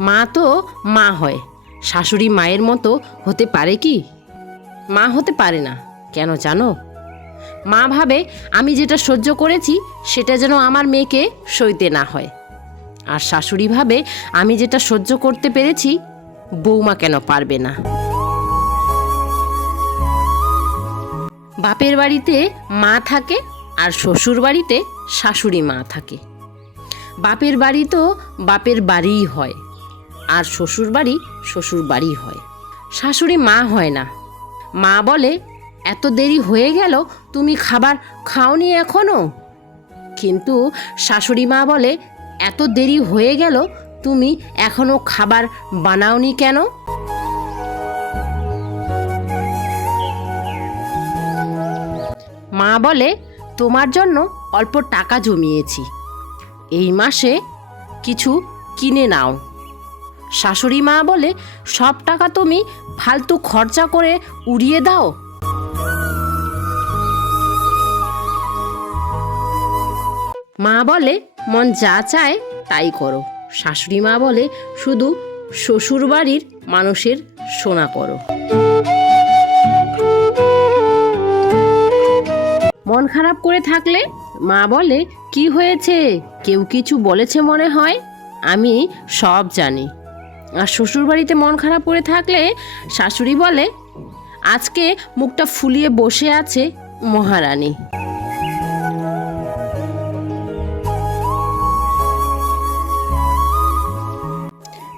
মা তো মা হয়। শাশুড়ি মায়ের মতো হতে পারে কি? মা হতে পারে না, কেন জানো? মা ভাবে, আমি যেটা সহ্য করেছি, সেটা যেন আমার মেয়েকে সইতে না হয়। আর শাশুড়ি ভাবে, আমি যেটা সহ্য করতে পেরেছি বৌমা কেন পারবে না? বাপের বাড়িতে মা থাকে আর শ্বশুর বাড়িতে শাশুড়ি মা থাকে। বাপের বাড়ি তো বাপের বাড়িই হয়। আর শ্বশুর বাড়ি শ্বশুর বাড়ি হয়। শাশুড়ি মা হয় না। মা বলে, এত দেরি হয়ে গেল, তুমি খাবার খাওনি এখনও? কিন্তু শাশুড়ি মা বলে, এত দেরি হয়ে গেল, তুমি এখনও খাবার বানাওনি কেন? মা বলে, তোমার জন্য অল্প টাকা জমিয়েছি। এই মাসে কিছু কিনে নাও। শাশুড়ি মা বলে, সব টাকা তুমি ফালতু খরচা করে উড়িয়ে দাও। মা বলে, মন যা চায় তাই করো। শাশুড়ি মা বলে, শুধু শ্বশুর বাড়ির মানুষের সোনা করো। মন খারাপ করে থাকলে মা বলে, কি হয়েছে? কেউ কিছু বলেছে মনে হয়? আমি সব জানি। আর শ্বশুর বাড়িতে মন খারাপ করে থাকলে শাশুড়ি বলে, আজকে মুখটা ফুলিয়ে বসে আছে মহারানী।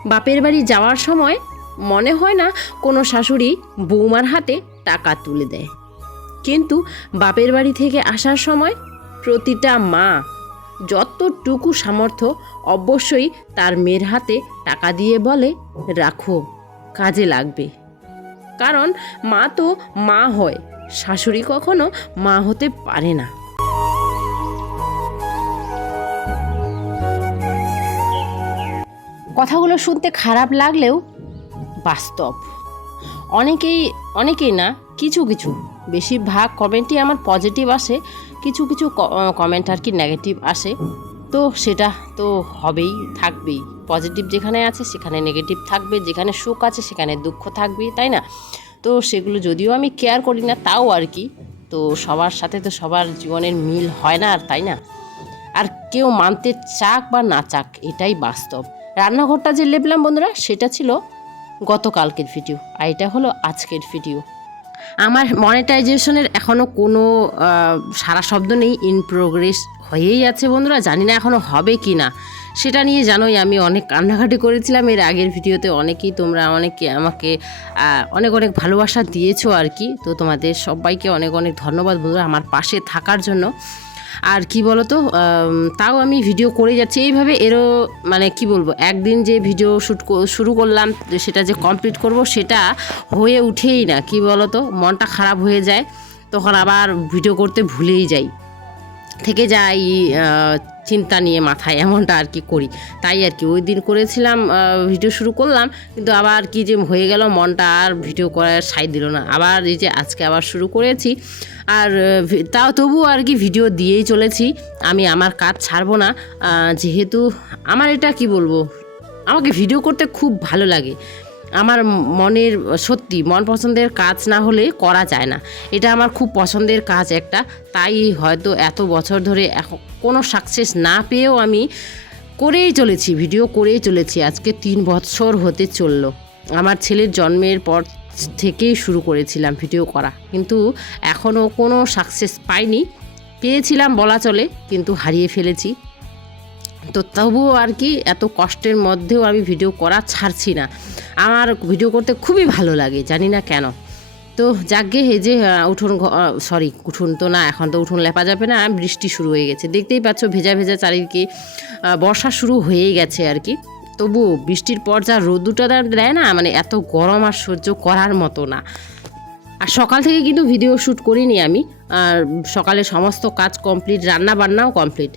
বাপের বাড়ি যাওয়ার সময় মনে হয় না কোনো শাশুড়ি বৌমার হাতে টাকা তুলে দেয়। কিন্তু বাপের বাড়ি থেকে আসার সময় প্রতিটা মা যতটুকু সামর্থ্য, অবশ্যই তার মেয়ের হাতে টাকা দিয়ে বলে, রাখো, কাজে লাগবে। কারণ মা তো মা হয়, শাশুড়ি কখনো মা হতে পারে না। কথাগুলো শুনতে খারাপ লাগলেও বাস্তব। অনেকেই অনেকেই না, কিছু কিছু। বেশিরভাগ কমেন্টই আমার পজিটিভ আসে কিছু কিছু কমেন্ট আর কি নেগেটিভ আসে। তো সেটা তো হবেই, থাকবেই। পজিটিভ যেখানে আছে সেখানে নেগেটিভ থাকবে, যেখানে সুখ আছে সেখানে দুঃখ থাকবে তাই না? তো সেগুলো যদিও আমি কেয়ার করি না, তাও আর কি। তো সবার সাথে তো সবার জীবনের মিল হয় না আর, তাই না? আর কেউ মানতে চাক বা না চাক, এটাই বাস্তব। রান্নাঘরটা যে লেপলাম বন্ধুরা, সেটা ছিল গতকালকের ভিডিও আর এটা হলো আজকের ভিডিও আমার মনিটাইজেশনের এখনও কোনো সারা শব্দ নেই ইন প্রোগ্রেস হয়েই আছে বন্ধুরা, জানি না এখনও হবে কি না। সেটা নিয়ে জানোই, আমি অনেক কান্নাকাটি করেছিলাম, এর আগের ভিডিওতে অনেকেই তোমরা অনেকে আমাকে অনেক অনেক ভালোবাসা দিয়েছ আর কি। তো তোমাদের সবাইকে অনেক অনেক ধন্যবাদ বন্ধুরা, আমার পাশে থাকার জন্য। আর কি বলো তো তাও আমি ভিডিও করে যাচ্ছি। এইভাবে এরও মানে কি বলব, একদিন যে ভিডিও শ্যুট শুরু করলাম, সেটা যে কমপ্লিট করব, সেটা হয়ে উঠেই না। কি বলো তো মনটা খারাপ হয়ে যায়, তখন আবার ভিডিও করতে ভুলেই যাই। থেকে যাই চিন্তা নিয়ে মাথায় এমনটা আর কি করি। তাই আর কি, ওই দিন করেছিলাম ভিডিও শুরু করলাম, কিন্তু আবার কি যে হয়ে গেল, মনটা আর ভিডিও করার সাই দিল না। আবার এই যে আজকে আবার শুরু করেছি, আর তাও তবুও আর কি ভিডিও দিয়েই চলেছি, আমি আমার কাজ ছাড়বো না। যেহেতু আমার এটা কি বলব, আমাকে ভিডিও করতে খুব ভালো লাগে। আমার মনের, সত্যি মন পছন্দের কাজ না হলে করা যায় না। এটা আমার খুব পছন্দের কাজ একটা। তাই হয়তো এত বছর ধরে এখন কোনো সাকসেস না পেয়েও আমি করেই চলেছি ভিডিও করেই চলেছি। আজকে তিন বছর হতে চলল। আমার ছেলের জন্মের পর থেকেই শুরু করেছিলাম ভিডিও করা। কিন্তু এখনও কোনো সাকসেস পাইনি। পেয়েছিলাম বলা চলে, কিন্তু হারিয়ে ফেলেছি। তো তবুও আর কি এত কষ্টের মধ্যেও আমি ভিডিও করা ছাড়ছি না। আমার ভিডিও করতে খুবই ভালো লাগে, জানি না কেন। তো যাকে এই যে উঠোন সরি উঠোন তো না, এখন তো উঠোন লেপা যাবে না বৃষ্টি শুরু হয়ে গেছে। দেখতেই পাচ্ছ ভেজা ভেজা চারিদিকে বর্ষা শুরু হয়েই গেছে আর কি। তবু বৃষ্টির পর যা রোদুটা দেয় না মানে এত গরম আর সহ্য করার মতো না। আর সকাল থেকে কিন্তু ভিডিও শ্যুট করিনি আমি। আর সকালে সমস্ত কাজ কমপ্লিট রান্না বান্নাও কমপ্লিট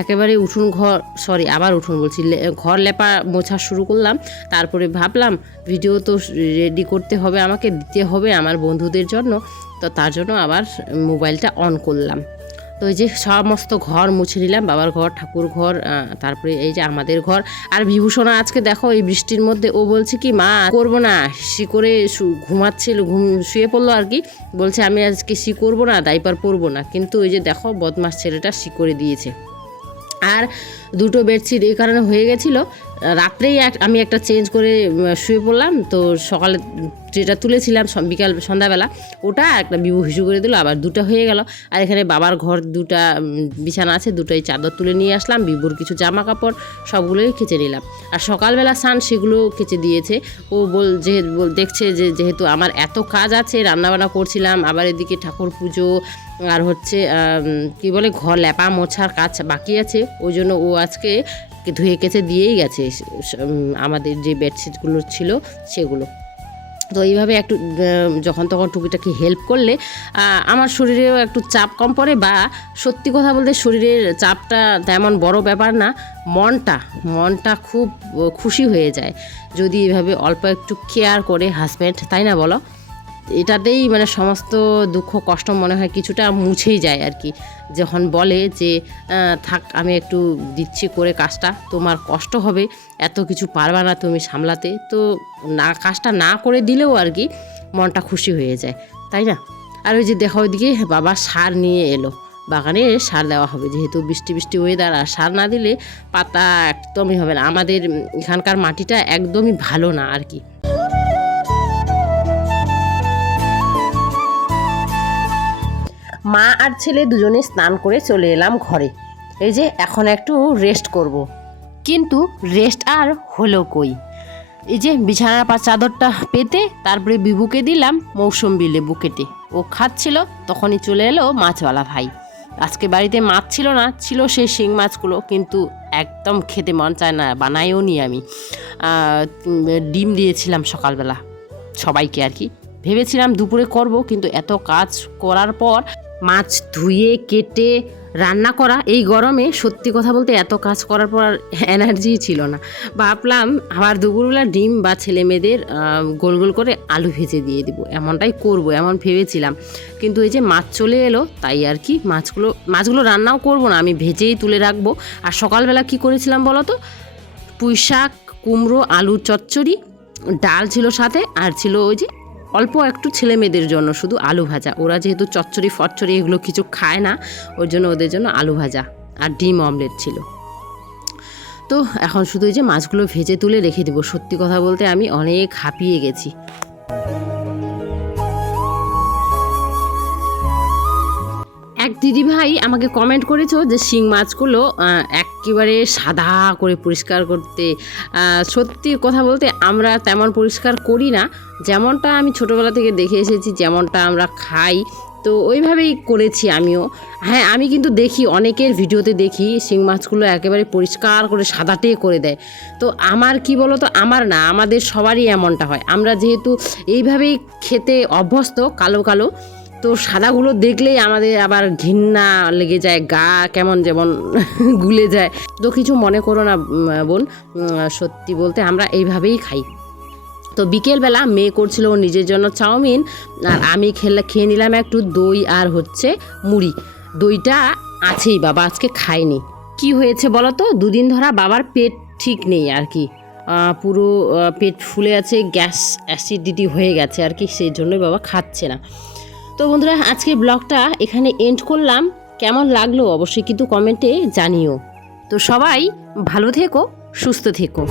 একেবারে উঠুন ঘর সরি আবার উঠুন বলছি ঘর লেপা মোছা শুরু করলাম। তারপরে ভাবলাম ভিডিও তো রেডি করতে হবে, আমাকে দিতে হবে আমার বন্ধুদের জন্য। তো তার জন্য আবার মোবাইলটা অন করলাম। তো এই যে সমস্ত ঘর মুছে নিলাম, বাবার ঘর, ঠাকুর ঘর তারপরে এই যে আমাদের ঘর। আর বিভূষণা আজকে দেখো এই বৃষ্টির মধ্যে, ও বলছে কি, মা, করব না। শি করে ঘুমাচ্ছিল, ঘুম, শুয়ে পড়ল আর কি। বলছে, আমি আজকে শি করব না দাইপার পরবো না। কিন্তু ওই যে দেখো, বদমাস ছেলেটা শি করে দিয়েছে। আর দুটো বেডশিট এই কারণে হয়ে গেছিল রাত্রেই আমি একটা চেঞ্জ করে শুয়ে পড়লাম। তো সকালে যেটা তুলেছিলাম বিকাল সন্ধ্যাবেলা, ওটা একটা বিবু হিসু করে দিল, আবার দুটো হয়ে গেল। আর এখানে বাবার ঘর দুটা বিছানা আছে, দুটোই চাদর তুলে নিয়ে আসলাম বিবুর কিছু জামা কাপড় সবগুলোই কেচে নিলাম। আর সকালবেলা সান সেগুলো কেচে দিয়েছে। ও বল, যে দেখছে যে যেহেতু আমার এত কাজ আছে, রান্নাবান্না করছিলাম, আবার এদিকে ঠাকুর পুজো, আর হচ্ছে কি বলে, ঘর ল্যাপা মোছার কাজ বাকি আছে। ওই জন্য ও আজকে ধুয়ে কেচে দিয়েই গেছে আমাদের যে বেডশিটগুলো ছিল সেগুলো। তো এইভাবে একটু যখন তখন টুকিটাকি হেল্প করলে আমার শরীরেও একটু চাপ কম পড়ে বা সত্যি কথা বলতে শরীরের চাপটা তেমন বড় ব্যাপার না, মনটা মনটা খুব খুশি হয়ে যায়। যদি এভাবে অল্প একটু কেয়ার করে হাজব্যান্ড তাই না বলো? এটাতেই মানে সমস্ত দুঃখ, কষ্ট মনে হয় কিছুটা মুছেই যায় আর কি। যখন বলে যে থাক, আমি একটু দিচ্ছি করে কাজটা, তোমার কষ্ট হবে, এত কিছু পারবা না তুমি সামলাতে। তো না, কাজটা না করে দিলেও আর কি মনটা খুশি হয়ে যায়, তাই না? আর ওই যে দেখো ওইদিকে বাবা সার নিয়ে এলো। বাগানে সার দেওয়া হবে, যেহেতু বৃষ্টি বৃষ্টি ওয়েদার আর সার না দিলে পাতা একদমই হবে না। আমাদের এখানকার মাটিটা একদমই ভালো না আর কি। মা আর ছেলে দুজনে স্নান করে চলে এলাম ঘরে। এই যে, এখন একটু রেস্ট করব। কিন্তু রেস্ট আর হলো কই? এই যে, বিছানার পা চাদরটা পেতে তারপরে বিবুকে দিলাম মৌসুম্বি লেবু কেটে। ও খাচ্ছিল, তখনই চলে এলো মাছওয়ালা ভাই। আজকে বাড়িতে মাছ ছিল না, ছিল সেই শিং মাছগুলো, কিন্তু একদম খেতে মন চায় না, বানাইও নি আমি। ডিম দিয়েছিলাম সকালবেলা। সবাইকে আর কি। ভেবেছিলাম দুপুরে করব, কিন্তু এত কাজ করার পর মাছ ধুয়ে, কেটে, রান্না করা, এই গরমে সত্যি কথা বলতে এত কাজ করার পর এনার্জি ছিল না। ভাবলাম আবার দুপুরবেলা ডিম বা ছেলে মেয়েদের গোল গোল করে আলু ভেজে দিয়ে দিব। এমনটাই করব, এমন ভেবেছিলাম। কিন্তু এই যে মাছ চলে এলো, তাই আর কি মাছগুলো মাছগুলো রান্নাও করব না, আমি ভেজেই তুলে রাখব। আর সকালবেলা কি করেছিলাম বলো তো পুঁই শাক কুমড়ো, আলু, চচ্চড়ি, ডাল ছিল সাথে, আর ছিল ওই যে অল্প একটু ছেলে মেয়েদের জন্য শুধু আলু ভাজা। ওরা যেহেতু চচ্চড়ি ফচ্চড়ি এগুলো কিছু খায় না ওর জন্য ওদের জন্য আলু ভাজা আর ডিম অমলেট ছিল। তো এখন শুধু এই যে মাছগুলো ভেজে তুলে রেখে দেবো। সত্যি কথা বলতে আমি অনেক হাঁপিয়ে গেছি। এক দিদি ভাই আমাকে কমেন্ট করেছ যে শিং মাছগুলো আহ, একেবারে সাদা করে পরিষ্কার করতে সত্যি কথা বলতে আমরা তেমন পরিষ্কার করি না। যেমনটা আমি ছোটোবেলা থেকে দেখে এসেছি, যেমনটা আমরা খাই। তো ওইভাবেই করেছি আমিও। হ্যাঁ আমি কিন্তু দেখি, অনেকের ভিডিওতে দেখি, শিং মাছগুলো একেবারে পরিষ্কার করে সাদাটে করে দেয়। তো আমার কি বলো তো আমার না, আমাদের সবারই এমনটা হয়। আমরা যেহেতু এইভাবেই খেতে অভ্যস্ত, কালো কালো তো সাদাগুলো দেখলেই আমাদের আবার ঘৃণা লেগে যায়, গা কেমন যেমন গুলে যায়। তো কিছু মনে করো না বোন সত্যি বলতে আমরা এইভাবেই খাই। তো বিকেলবেলা মেয়ে করছিল ওর নিজের জন্য চাউমিন, আর আমি খেলে, খেয়ে নিলাম একটু দই আর হচ্ছে মুড়ি। দইটা আছেই বাবা, আজকে খায়নি কি হয়েছে বলো তো? দুদিন ধরা বাবার পেট ঠিক নেই আর কি। পুরো পেট ফুলে আছে, গ্যাস অ্যাসিডিটি হয়ে গেছে আর কি, সেই জন্যই বাবা খাচ্ছে না। তো বন্ধুরা আজকে ব্লগটা এখানে এন্ড করলাম। কেমন লাগল অবশ্যই কিন্তু কমেন্টে জানিও। তো সবাই ভালো থেকো, সুস্থ থেকো।